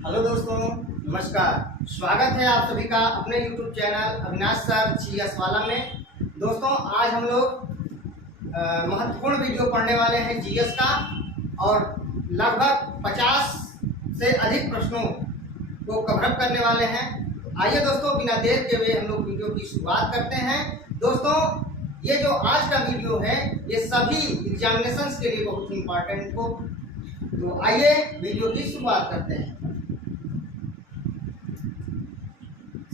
Hello दोस्तों, नमस्कार। स्वागत है आप सभी का अपने YouTube channel Avinash sir GS वाला में। दोस्तों, आज हम लोग महत्वपूर्ण वीडियो पढ़ने वाले हैं जीएस का और लगभग 50 से अधिक प्रश्नों को कवरअप करने वाले हैं। आइए दोस्तों, बिना देर के हुए हम लोग वीडियो की शुरुआत करते हैं। दोस्तों, ये जो आज का वीडियो है ये सभी एग्जामिनेशंस के लिए बहुत इंपॉर्टेंट हो, तो आइए वीडियो की शुरुआत करते हैं।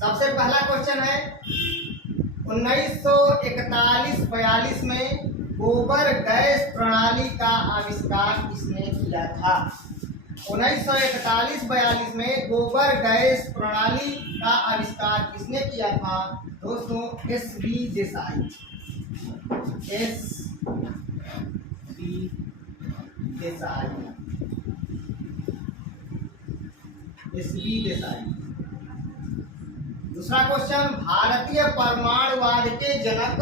सबसे पहला क्वेश्चन है 1941-42 में गोबर गैस प्रणाली का आविष्कार किसने किया था? 1941-42 में गोबर गैस प्रणाली का आविष्कार किसने किया था? दोस्तों, S.B.. Desai. S.B.. Desai. S.B.. Desai. दूसरा क्वेश्चन, भारतीय परमाणुवाद के जनक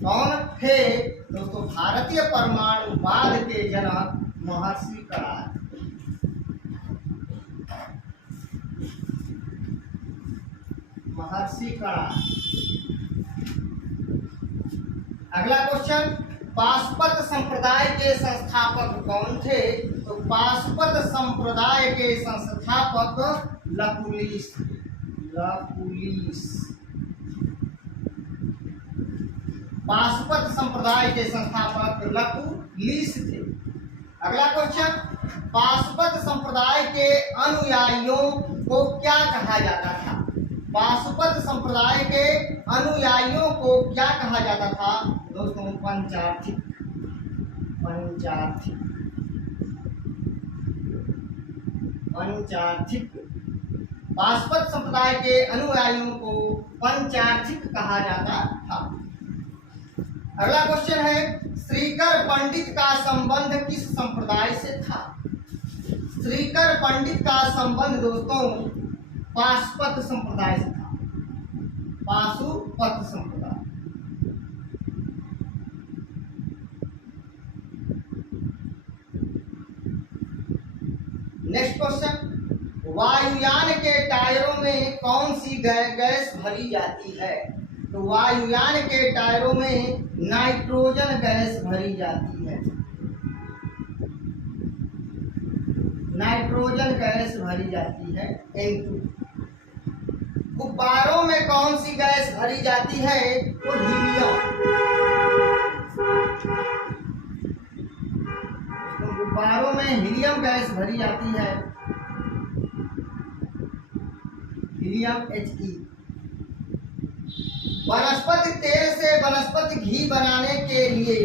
कौन थे? दोस्तों, भारतीय परमाणुवाद के जनक महर्षि करार। महर्षि करार। अगला क्वेश्चन, पाशुपत संप्रदाय के संस्थापक कौन थे? तो पाशुपत संप्रदाय के संस्थापक लकुलिश। पाशुपत संप्रदाय के संस्थापक लकुलिश थे। अगला क्वेश्चन, पाशुपत संप्रदाय के अनुयायियों को क्या कहा जाता था? पाशुपत संप्रदाय के अनुयायियों को क्या कहा जाता था? दोस्तों, पंचार्थिक। पंचार्थिक। पंचार्थिक। पाशुपत संप्रदाय के अनुयायियों को पंचार्थिक कहा जाता था। अगला क्वेश्चन है, श्रीकर पंडित का संबंध किस संप्रदाय से था? श्रीकर पंडित का संबंध दोस्तों पाशुपत संप्रदाय से था। पाशुपत संप्रदाय। नेक्स्ट क्वेश्चन, वायुयान के टायरों में कौन सी गैस भरी जाती है? तो वायुयान के टायरों में नाइट्रोजन गैस भरी जाती है। नाइट्रोजन गैस भरी जाती है, N2। गुब्बारों में कौन सी गैस भरी जाती है? तो हीलियम। तो गुब्बारों में हीलियम गैस भरी जाती है, हीलियम He। वनस्पति तेल से वनस्पति घी बनाने के लिए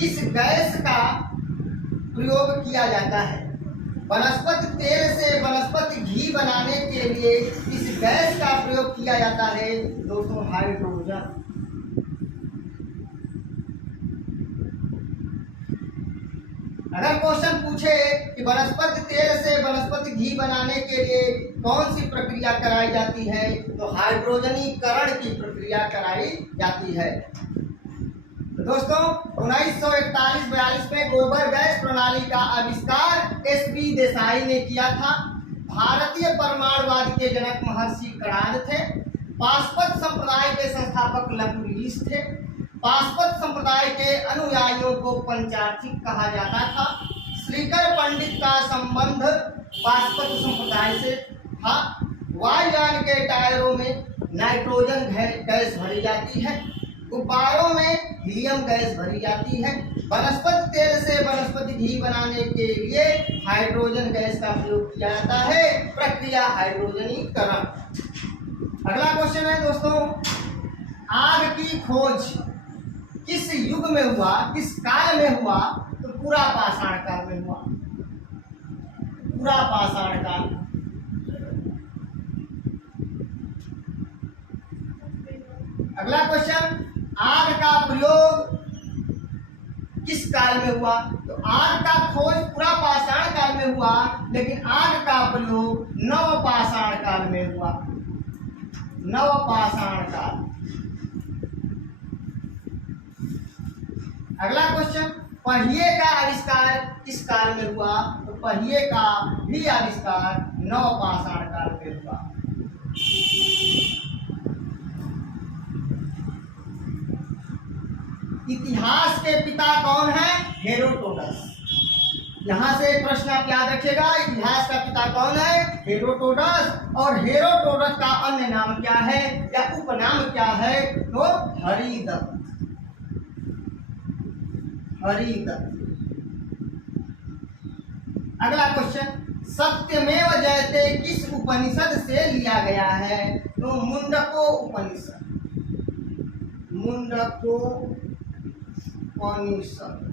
किस गैस का प्रयोग किया जाता है? वनस्पति तेल से वनस्पति घी बनाने के लिए किस गैस का प्रयोग किया जाता है? दोस्तों, हाइड्रोजन। अगर क्वेश्चन पूछे कि वनस्पति तेल से वनस्पति घी बनाने के लिए कौन सी प्रक्रिया कराई जाती है? तो हाइड्रोजनीकरण की प्रक्रिया कराई जाती है। तो दोस्तों, 1941-42 में गोबर गैस प्रणाली का आविष्कार एस.बी. देसाई ने किया था। भारतीय परमाणुवाद के जनक महर्षि करार थे। पाशुपत संप्रदाय के संस्थापक लकुलिश थे। पाशुपत संप्रदाय के अनुयायियों को पंचार्थिक कहा जाता था। श्रीकर पंडित का संबंध पाशुपत संप्रदाय से था। वायुयान के टायरों में नाइट्रोजन गैस भरी जाती है। गुब्बारों में हीलियम गैस भरी जाती है। वनस्पति तेल से वनस्पति घी बनाने के लिए हाइड्रोजन गैस का प्रयोग किया जाता है, प्रक्रिया हाइड्रोजनीकरण। अगला क्वेश्चन है दोस्तों, आग की खोज किस युग में हुआ, किस काल में हुआ? तो पूरा पाषाण काल में हुआ। पूरा पाषाण काल। अगला क्वेश्चन, आग का प्रयोग किस काल में हुआ? तो आग का खोज पूरा पाषाण काल में हुआ, लेकिन आग का प्रयोग नव पाषाण काल में हुआ। नव पाषाण काल। अगला क्वेश्चन, पहिए का आविष्कार किस काल में हुआ? तो पहिए का भी आविष्कार नवपाषाण काल में हुआ। इतिहास के पिता कौन है? हेरोडोटस। यहां से एक प्रश्न आप याद रखिएगा, इतिहास का पिता कौन है? हेरोडोटस। और हेरोडोटस का अन्य नाम क्या है या उपनाम क्या है? तो हरिदत्त। हरिदत्त। अगला क्वेश्चन, सत्यमेव जयते किस उपनिषद से लिया गया है? तो मुंडको उपनिषद। मुंडको उपनिषद।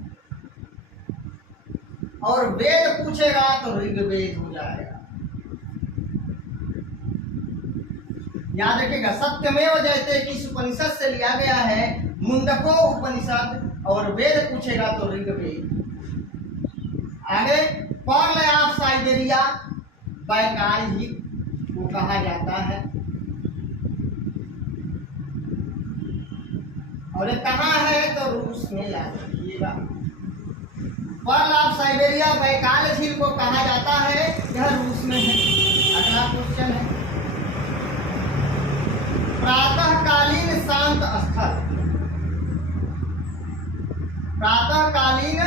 और वेद पूछेगा तो ऋग्वेद हो जाएगा। याद रखिएगा, सत्यमेव जयते किस उपनिषद से लिया गया है? मुंडको उपनिषद। और वेद पूछेगा तो ऋग्वेद। आगे, पर्ल ऑफ साइबेरिया बैकाल ही को कहा जाता है। और ये कहाँ है? तो रूस में, याद रखिएगा। पर्ल ऑफ साइबेरिया बैकाल झील को कहा जाता है, यह रूस में है। अगला क्वेश्चन है, प्रातःकालीन शांत स्थल। प्रातःकालीन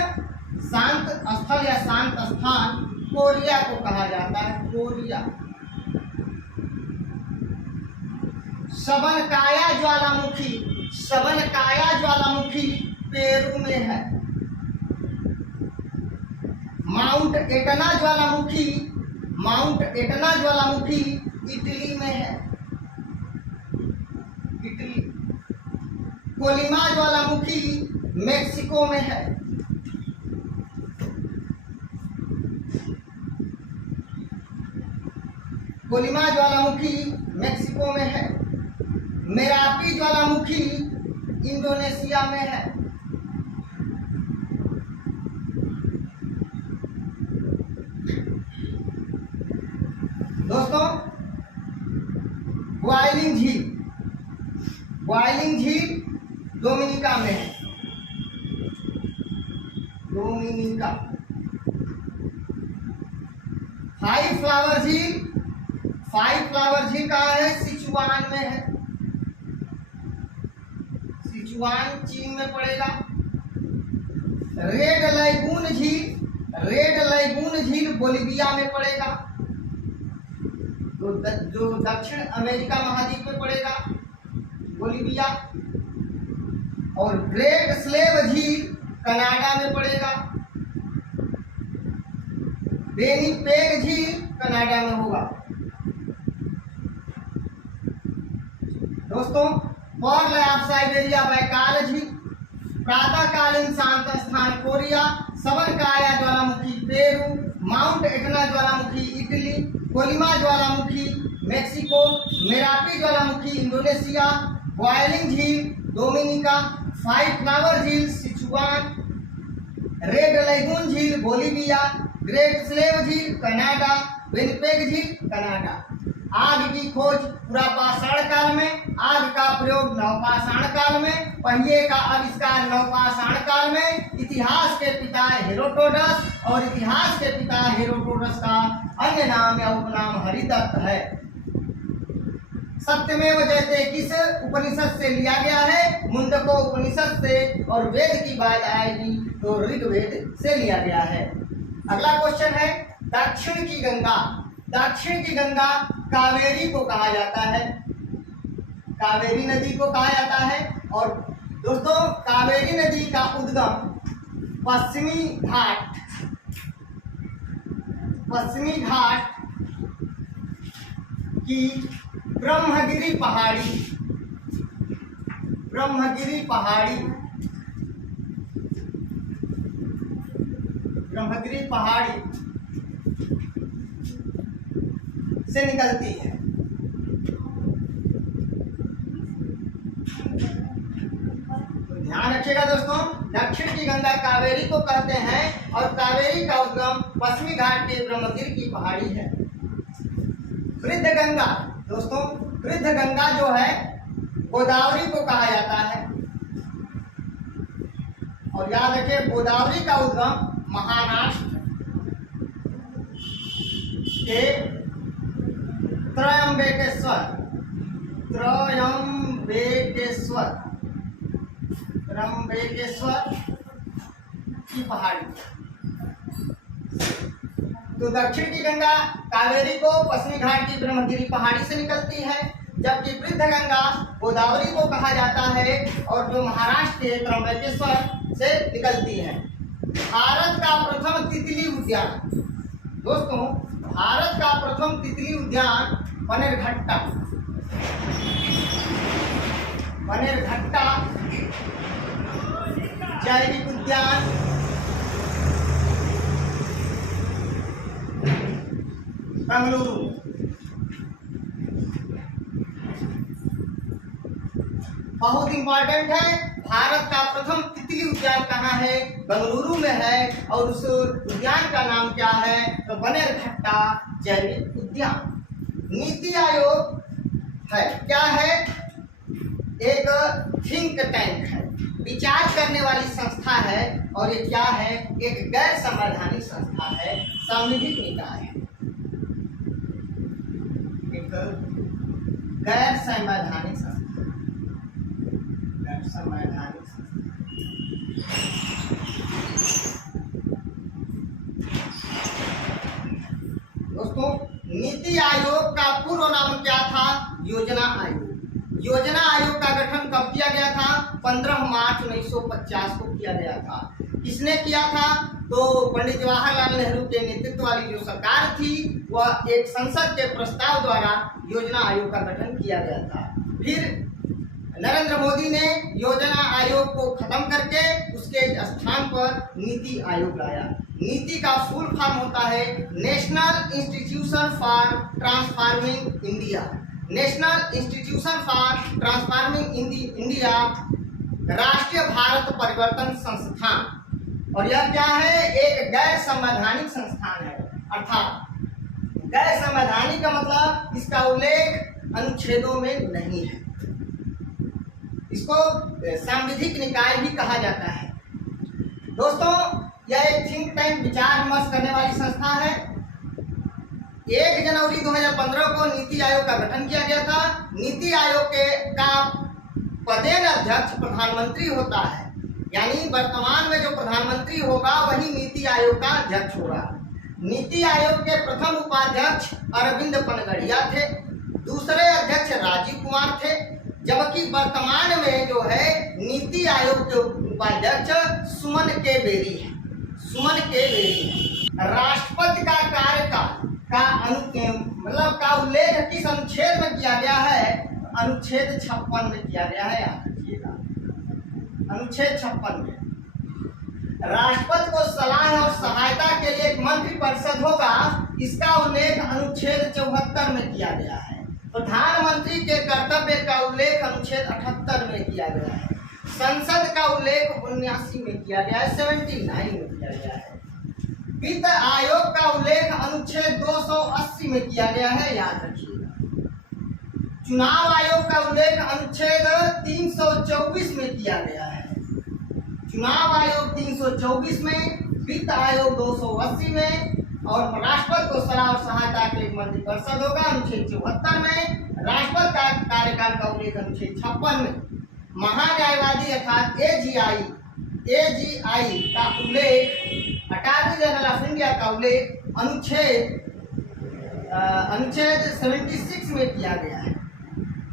शांत स्थल या शांत स्थान कोरिया को कहा जाता है। कोरिया। सबनकाया ज्वालामुखी। सबनकाया ज्वालामुखी पेरू में है। माउंट एटना ज्वालामुखी। माउंट एटना ज्वालामुखी इटली में है। इटली। कोलिमा ज्वालामुखी मेक्सिको में है। कोलिमा ज्वालामुखी मेक्सिको में है। मेरापी ज्वालामुखी इंडोनेशिया में है। दोस्तों, ग्वाइलिंग झील। ग्वाइलिंग झील डोमिनिका में है। डोमिनिका। फाइव फ्लावर झील। फाइव फ्लावर झील कहाँ है? सिचुआन में है। सिचुआन चीन में पड़ेगा। रेड लैगून झील। रेड लैगून झील बोलिविया में पड़ेगा, जो दक्षिण अमेरिका महाद्वीप में पड़ेगा, बोलिविया। और ग्रेट स्लेव झील कनाडा में पड़ेगा। बेनिपेग झील कनाडा में होगा। दोस्तों, पर्ल ऑफ साइबेरिया बैकाल झील, प्रातःकालीन शांत स्थान कोरिया, सबनकाया ज्वालामुखी पेरू, माउंट एटना ज्वालामुखी इटली, कोलिमा ज्वालामुखी मेक्सिको, मेरापी ज्वालामुखी इंडोनेशिया, ग्वाइलिंग झील डोमिनिका, फाइव फ्लावर झील सिचुआन, रेड लैगून झील बोलिविया, ग्रेट स्लेव झील कनाडा, विनिपेग झील कनाडा। आग की खोज पुरापाषाण काल में, आग का प्रयोग नवपाषाण काल में, पहिए का आविष्कार नवपाषाण काल में, इतिहास के पिता हेरोडोटस और इतिहास के पिता हेरोडोटस का अन्य नाम या उपनाम हरिदत्त है। सत्यमेव जयते किस उपनिषद से लिया गया है? मुंडको उपनिषद से। और वेद की बात आएगी तो ऋग्वेद से लिया गया है। अगला क्वेश्चन है, दक्षिण की गंगा। दक्षिण की गंगा कावेरी को कहा जाता है। कावेरी नदी को कहा जाता है। और दोस्तों, कावेरी नदी का उद्गम पश्चिमी घाट की ब्रह्मगिरी पहाड़ी से निकलती है। तो ध्यान रखिएगा दोस्तों, दक्षिण की गंगा कावेरी को कहते हैं और कावेरी का उद्गम पश्चिमी घाट के ब्रह्मगिरी की पहाड़ी है। वृद्ध गंगा। दोस्तों, वृद्ध गंगा जो है गोदावरी को कहा जाता है। और याद रखिए, गोदावरी का उद्गम महाराष्ट्र के त्रयंबकेश्वर, त्रयंबकेश्वर, त्रयंबकेश्वर की पहाड़ी। तो दक्षिण की गंगा कावेरी को पश्चिमी घाट की ब्रह्मगिरी पहाड़ी से निकलती है, जबकि वृद्ध गंगा गोदावरी को कहा जाता है और जो महाराष्ट्र के त्रयंबकेश्वर से निकलती है। भारत का प्रथम तितली उद्यान, दोस्तों भारत का प्रथम तितली उद्यान बनेरघट्टा, बनेरघट्टा जैविक उद्यान बेंगलुरु। बहुत इंपॉर्टेंट है, भारत का प्रथम तितली उद्यान कहाँ है? बेंगलुरु में है। और उस उद्यान का नाम क्या है? तो बनेरघट्टा जैविक उद्यान। नीति आयोग है, क्या है? एक थिंक टैंक है, विचार करने वाली संस्था है। और ये क्या है? एक गैर संवैधानिक संस्था है, सांविधिक निकाय है, एक गैर संवैधानिक संस्था, गैर संवैधानिक संस्था। दोस्तों नीति आयोग का पूर्व नाम क्या था? योजना आयोग। योजना आयोग का गठन कब किया गया था? 15 मार्च 1950 को किया गया था। किसने किया था? तो पंडित जवाहरलाल नेहरू के नेतृत्व वाली जो सरकार थी, वह एक संसद के प्रस्ताव द्वारा योजना आयोग का गठन किया गया था। फिर नरेंद्र मोदी ने योजना आयोग को खत्म करके उसके स्थान पर नीति आयोग लाया। नीति का फुल फॉर्म होता है national institution for transforming India. National institution for transforming India, राष्ट्रीय भारत परिवर्तन संस्थान। और यह क्या है? एक गैर संवैधानिक संस्थान है। अर्थात गैर संवैधानिक का मतलब इसका उल्लेख अनुच्छेदों में नहीं है। इसको सांविधिक निकाय भी कहा जाता है। दोस्तों यह एक थिंक टैंक, विचार विमर्श करने वाली संस्था है। 1 जनवरी 2015 को नीति आयोग का गठन किया गया था। नीति आयोग का पदेन अध्यक्ष प्रधानमंत्री होता है, यानी वर्तमान में जो प्रधानमंत्री होगा वही नीति आयोग का अध्यक्ष होगा। नीति आयोग के प्रथम उपाध्यक्ष अरविंद पनगड़िया थे, दूसरे अध्यक्ष राजीव कुमार थे, जबकि वर्तमान में जो है नीति आयोग के उपाध्यक्ष सुमन के बेरी है, सुमन के बेरी है। राष्ट्रपति का कार्यकाल का मतलब का उल्लेख किस अनुच्छेद में किया गया है? अनुच्छेद 56 में किया गया है, याद रखिएगा, अनुच्छेद 56 में। राष्ट्रपति को सलाह और सहायता के लिए एक मंत्रिपरिषद होगा, इसका उल्लेख अनुच्छेद 74 में किया गया है। प्रधानमंत्री के कर्तव्य का उल्लेख अनुच्छेद 78 में किया गया है। संसद का उल्लेख 79 में किया गया है, 79 में किया गया है। वित्त आयोग का उल्लेख अनुच्छेद 280 में किया गया है, याद रखिएगा। चुनाव आयोग का उल्लेख अनुच्छेद 324 में किया गया है। चुनाव आयोग 324 में, वित्त आयोग 280 में, और राष्ट्रपति को सलाह और सहायता के लिए मंत्रिपरिषद होगा अनुच्छेद 74 में। राष्ट्रपति का कार्यकाल का उल्लेख अनुच्छेद 56 में। महान्यायवादी अर्थात AGI का उल्लेख, अटॉर्नी जनरल ऑफ इंडिया का उल्लेख अनुच्छेद 76 में किया गया है।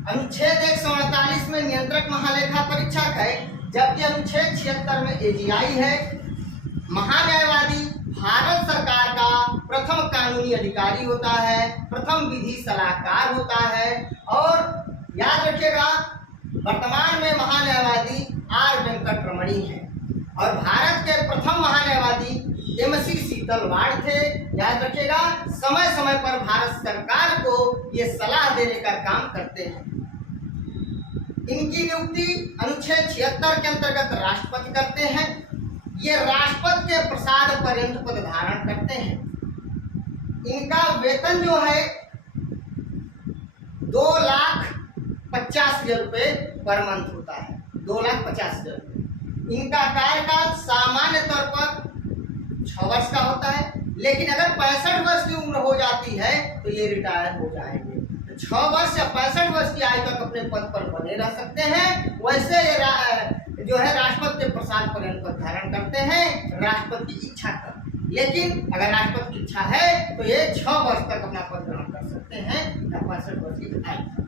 अनुच्छेद 148 में नियंत्रक महालेखा परीक्षक है, जबकि अनुच्छेद 76 में AGI है। महान्यायवादी भारत सरकार का प्रथम कानूनी अधिकारी होता है, प्रथम विधि सलाहकार होता है। और याद रखिएगा वर्तमान में महान्यायवादी R वेंकटरमणी है, और भारत के प्रथम महान्यायवादी MC शीतलवाड़ थे। याद रखिएगा समय समय पर भारत सरकार को ये सलाह देने का काम करते हैं। इनकी नियुक्ति अनुच्छेद 76 के अंतर्गत राष्ट्रपति करते हैं। ये राष्ट्रपति के प्रसाद पर्यंत पद धारण करते हैं। इनका वेतन जो है 2,50,000 रुपये पर मंथ होता है, 2,50,000 रुपये। इनका कार्यकाल सामान्य तौर पर 6 वर्ष का होता है, लेकिन अगर 65 वर्ष की उम्र हो जाती है तो ये रिटायर हो जाएंगे। तो 6 वर्ष या 65 वर्ष की आयु तक अपने पद पर बने रह सकते हैं। वैसे ये जो है राष्ट्रपति प्रसाद पद धारण करते हैं राष्ट्रपति की इच्छा कर। लेकिन अगर राष्ट्रपति की इच्छा है तो ये 6 वर्ष तक अपना पद ग्रहण कर सकते हैं या 65 वर्ष की आयु तक।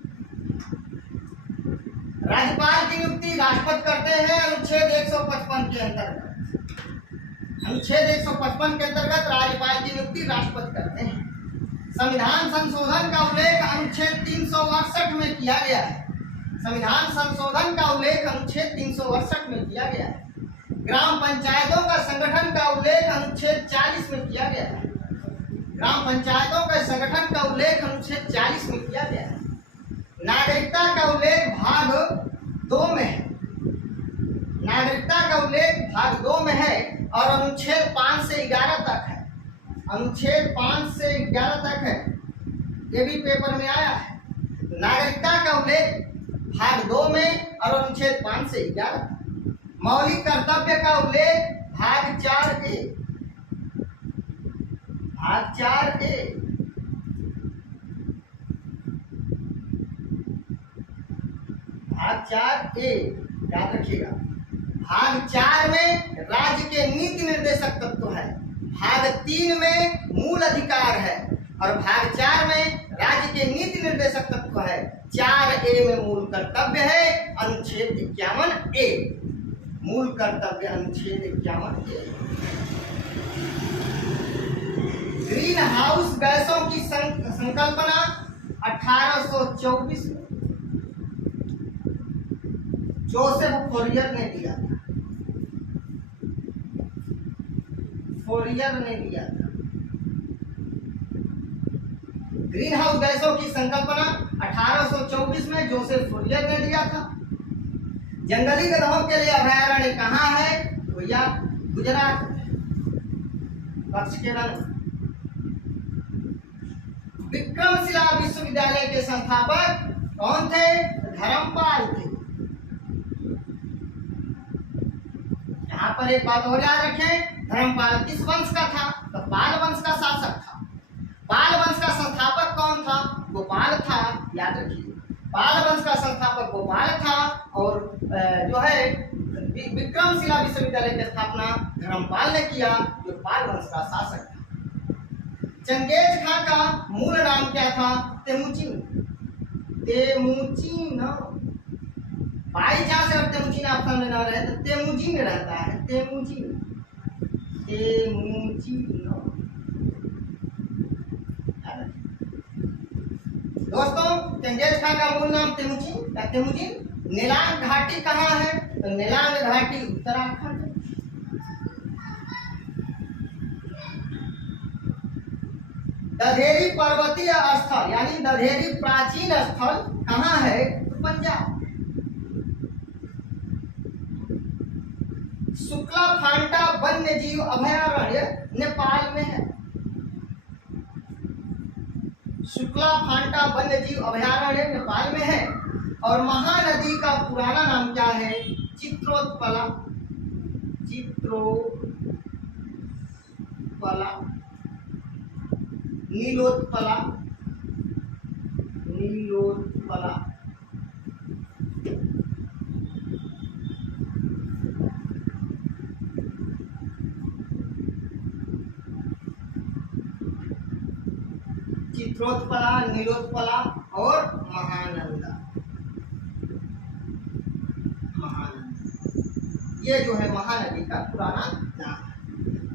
राज्यपाल की नियुक्ति राष्ट्रपति करते हैं अनुच्छेद 155 के अंतर्गत। अनुच्छेद 155 के अंतर्गत राज्यपाल की नियुक्ति राष्ट्रपति करते हैं। संविधान संशोधन का उल्लेख अनुच्छेद 368 में किया गया है। संविधान संशोधन का उल्लेख अनुच्छेद 368 में किया गया है। ग्राम पंचायतों का संगठन का उल्लेख अनुच्छेद 40 में किया गया है। ग्राम पंचायतों के संगठन का उल्लेख अनुच्छेद 40 में किया गया है। नागरिकता का उल्लेख भाग 2 में है। नागरिकता का उल्लेख भाग 2 में है और अनुच्छेद 5 से 11 तक है। अनुच्छेद 5 से 11 तक है, ये भी पेपर में आया है। नागरिकता का उल्लेख भाग 2 में और अनुच्छेद 5 से 11 तक। मौलिक कर्तव्य का उल्लेख भाग 4A। भाग 4A भाग 4A याद रखिएगा। भाग 4 में राज्य के नीति निर्देशक तत्व है। भाग 3 में मूल अधिकार है और भाग 4 में राज्य के नीति निर्देशक तत्व है। 4A में मूल कर्तव्य है अनुच्छेद 51A। मूल कर्तव्य अनुच्छेद 51A। ग्रीन हाउस गैसों की संकल्पना 1824 में जोसेफ फोरियर ने दिया था। फोरियर ने दिया था। ग्रीन हाउस गैसों की संकल्पना 1824 में जोसेफ फोरियर ने दिया था। जंगली गधों के लिए अभयारण्य कहाँ है? भैया गुजरात पक्ष के रंग। विक्रमशिला विश्वविद्यालय के संस्थापक कौन थे? धर्मपाल थे। यहाँ पर एक बात और याद रखें, धर्मपाल किस वंश का था? तो पाल वंश का शासक था। पाल वंश का संस्थापक कौन था? गोपाल था। याद रखिए, पाल वंश का संस्थापक गोपाल था और जो है विक्रमशिला विश्वविद्यालय की स्थापना धर्मपाल ने किया, जो पाल वंश का शासक था। चंगेज खां का मूल नाम क्या था? तेमुजिन। तेमुजिन बाई चांस अगर तेमुजिन ऑप्शन में ना रहे तो तेमुजिन रहता है। तेमुजिन। तेमुजिन। दोस्तों, चंगेज खां का मूल नाम तेमुजिन या तेमुजिन। नेलांग घाटी कहाँ है? तो नेलांग घाटी उत्तराखंड। दधेरी पर्वतीय स्थल यानी दधेरी प्राचीन स्थल कहाँ है? तो पंजाब। शुक्ला फांटा वन्य जीव अभयारण्य नेपाल में है। शुक्ला फांटा वन्य जीव अभयारण्य नेपाल में है। और महानदी का पुराना नाम क्या है? चित्रोत्पला। चित्रोत्पला, नीलोत्पला, नीलोत्पला। चित्रोत्पला, नीलोत्पला और महानंदा। ये जो है महानदी का पुराना नाम है।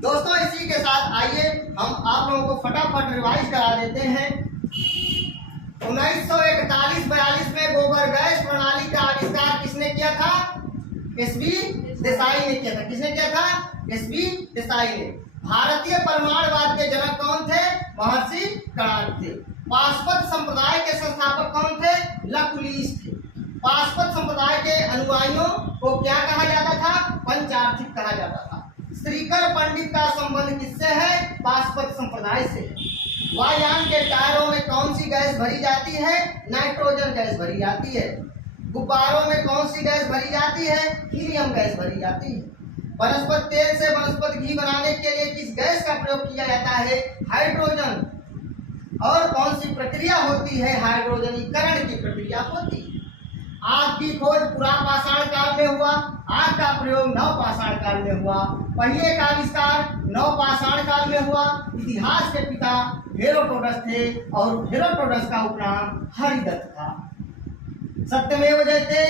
दोस्तों, इसी के साथ आइए हम आप लोगों को फटाफट रिवाइज करा देते हैं। 1941-42 में गोबर गैस प्रणाली का आविष्कार किसने किया था? एसबी देसाई ने किया था। किसने किया था? एसबी देसाई ने। भारतीय परमाणुवाद के जनक कौन थे? महर्षि कणाद थे। पाशुपत संप्रदाय के संस्थापक कौन थे? लकुलिश थे। पाशुपत संप्रदाय के अनुयायियों को क्या कहा जाता था? पंचार्थिक कहा जाता था। श्रीकर पंडित का संबंध किससे है? पाशुपत संप्रदाय से है। वायुयान के टायरों में कौन सी गैस भरी जाती है? नाइट्रोजन गैस भरी जाती है। गुब्बारों में कौन सी गैस भरी जाती है? हीलियम गैस भरी जाती है। वनस्पति तेल से वनस्पति घी बनाने के लिए किस गैस का प्रयोग किया जाता है? हाइड्रोजन। और कौन सी प्रक्रिया होती है? हाइड्रोजनीकरण की प्रक्रिया होती है। आग की खोज पुरापाषाण काल में हुआ, आग का प्रयोग नवपाषाण काल में हुआ, पहिए का आविष्कार नवपाषाण काल में हुआ। इतिहास के पिता हेरोडोटस थे और हेरोडोटस का उपनाम हरिदत्त था। सत्यमेव जयते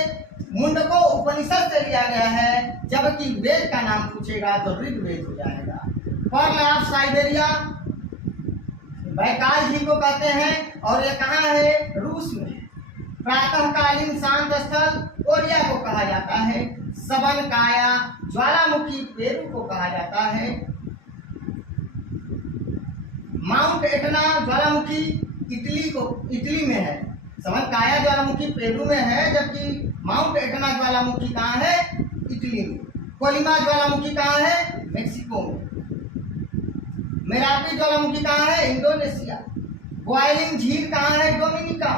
मुंडको उपनिषद से लिया गया है, जबकि वेद का नाम पूछेगा तो ऋग्वेद हो जाएगा। पर्ल ऑफ साइबेरिया बैकाल झील को कहते हैं और ये कहाँ है? रूस में। प्रातःकालीन शांत स्थल कोरिया को कहा जाता है। सबन काया ज्वालामुखी पेरू को कहा जाता है। माउंट एटना ज्वालामुखी इटली में है। सबन काया ज्वालामुखी पेरू में है, जबकि माउंट एटना ज्वालामुखी कहाँ है? इटली में। कोलिमा ज्वालामुखी कहाँ है? मेक्सिको में। मेरापी ज्वालामुखी कहाँ है? इंडोनेशिया। बॉइलिंग झील कहाँ है? डोमिनिका।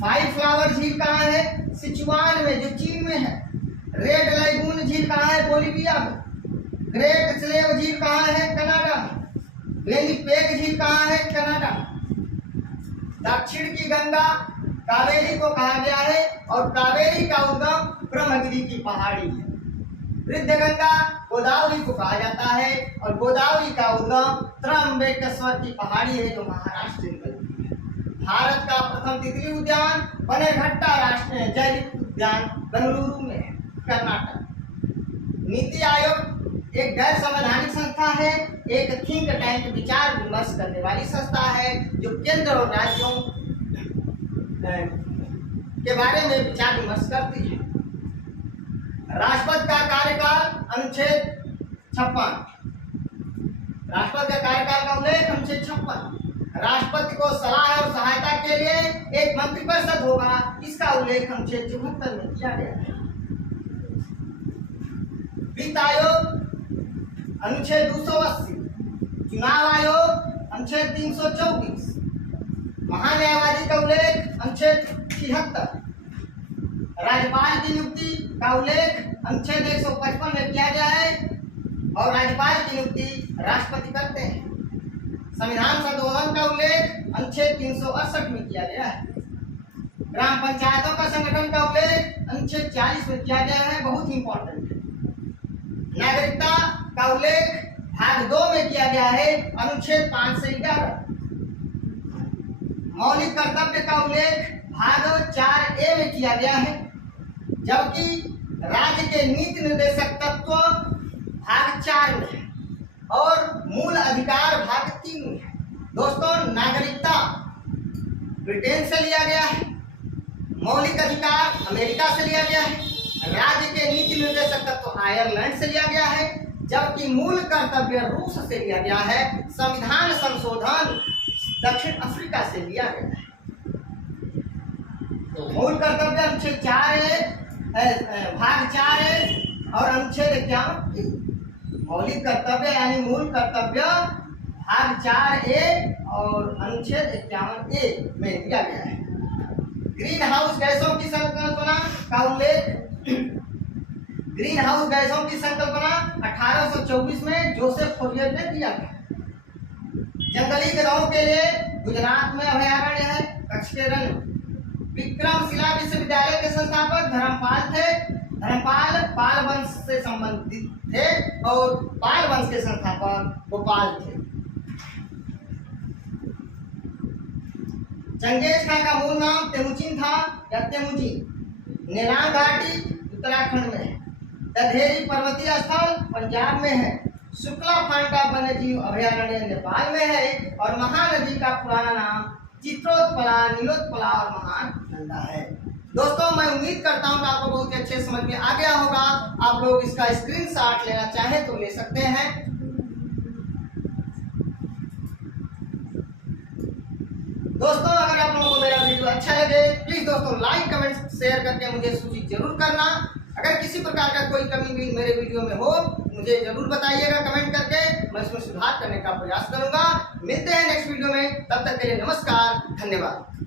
फाइव फ्लावर झील कहाँ है? सिचुआन में, जो चीन में है। रेड लैगून झील कहाँ है? बोलिविया में। ग्रेट स्लेव झील कहाँ है? कनाडा में। वेनिपेग झील कहाँ है? कनाडा में। दक्षिण की गंगा कावेरी को कहा गया है और कावेरी का उद्गम ब्रह्मगिरी की पहाड़ी है। वृद्ध गंगा गोदावरी को कहा जाता है और गोदावरी का उद्गम त्र्यंबकेश्वर की पहाड़ी है, जो महाराष्ट्र में निकलती है। भारत का प्रथम तितली उद्यान बनेरघट्टा राष्ट्रीय जैविक उद्यान बेंगलुरु में है, कर्नाटक। नीति आयोग एक गैर संवैधानिक संस्था है, एक थिंक टैंक विचार विमर्श करने वाली संस्था है, जो केंद्र और राज्यों के बारे में विचार विमर्श करती है। राष्ट्रपति का कार्यकाल अनुच्छेद 56। राष्ट्रपति का कार्यकाल का उल्लेख अनुच्छेद 56। राष्ट्रपति को सलाह और सहायता के लिए एक मंत्रिपरिषद होगा, इसका उल्लेख अनुच्छेद 74 में किया गया है। वित्त आयोग अनुच्छेद 280। चुनाव आयोग अनुच्छेद 324। महान्यायवादी का उल्लेख अनुच्छेद 76। राज्यपाल की नियुक्ति का उल्लेख अनुच्छेद 155 में किया गया है और राज्यपाल की नियुक्ति राष्ट्रपति करते हैं। संविधान संशोधन का उल्लेख अनुच्छेद 368 में किया गया है। ग्राम पंचायतों का संगठन का उल्लेख अनुच्छेद 40 में किया गया है, बहुत इंपॉर्टेंट है। नागरिकता का उल्लेख भाग 2 में किया गया है, अनुच्छेद 5 से 11। मौलिक कर्तव्य का उल्लेख भाग 4A में किया गया है, जबकि राज्य के नीति निर्देशक तत्व भाग 4 में है और मूल अधिकार भाग 3 में है। दोस्तों, नागरिकता ब्रिटेन से लिया गया है, मौलिक अधिकार अमेरिका से लिया गया है, राज्य के नीति निर्देशक तत्व आयरलैंड से लिया गया है, जबकि मूल कर्तव्य रूस से लिया गया है। संविधान संशोधन दक्षिण अफ्रीका से लिया गया है। तो मूल कर्तव्य अनुच्छेद 4 है, भाग 4 है और अनुच्छेद 51। मौलिक कर्तव्य यानी मूल कर्तव्य भाग 4A और अनुच्छेद 51A में दिया गया है। ग्रीन हाउस गैसों की संकल्पना का उल्लेख, ग्रीन हाउस गैसों की संकल्पना 1824 में जोसेफ फोरियर ने दिया था। जंगली गिरोह के लिए गुजरात में अभयारण्य है, कच्छ के रण। विक्रमशिला विश्वविद्यालय के संस्थापक धर्मपाल थे। धर्मपाल पाल वंश से संबंधित थे और पाल वंश के संस्थापक गोपाल थे। चंगेज खान का मूल नाम तेमुजिन था या तेमुजिन। नेलांग घाटी उत्तराखंड में है। दधेरी पर्वतीय स्थल पंजाब में है। शुक्ला फांटा वन्यजीव अभयारण्य नेपाल में है और महानदी का पुराना नाम चित्रोत्पला, नीलोत्पला और महानंदा है। दोस्तों, मैं उम्मीद करता हूं कि आपको बहुत ही अच्छे समझ में आ गया होगा। आप लोग इसका स्क्रीनशॉट लेना चाहे तो ले सकते हैं। दोस्तों, अगर आप लोगों को मेरा वीडियो अच्छा लगे प्लीज दोस्तों लाइक, कमेंट, शेयर करके मुझे सूचित जरूर करना। अगर किसी प्रकार का कोई कमी भी मेरे वीडियो में हो मुझे जरूर बताइएगा कमेंट करके, मैं इसमें सुधार करने का प्रयास करूंगा। मिलते हैं नेक्स्ट वीडियो में, तब तक के लिए नमस्कार, धन्यवाद।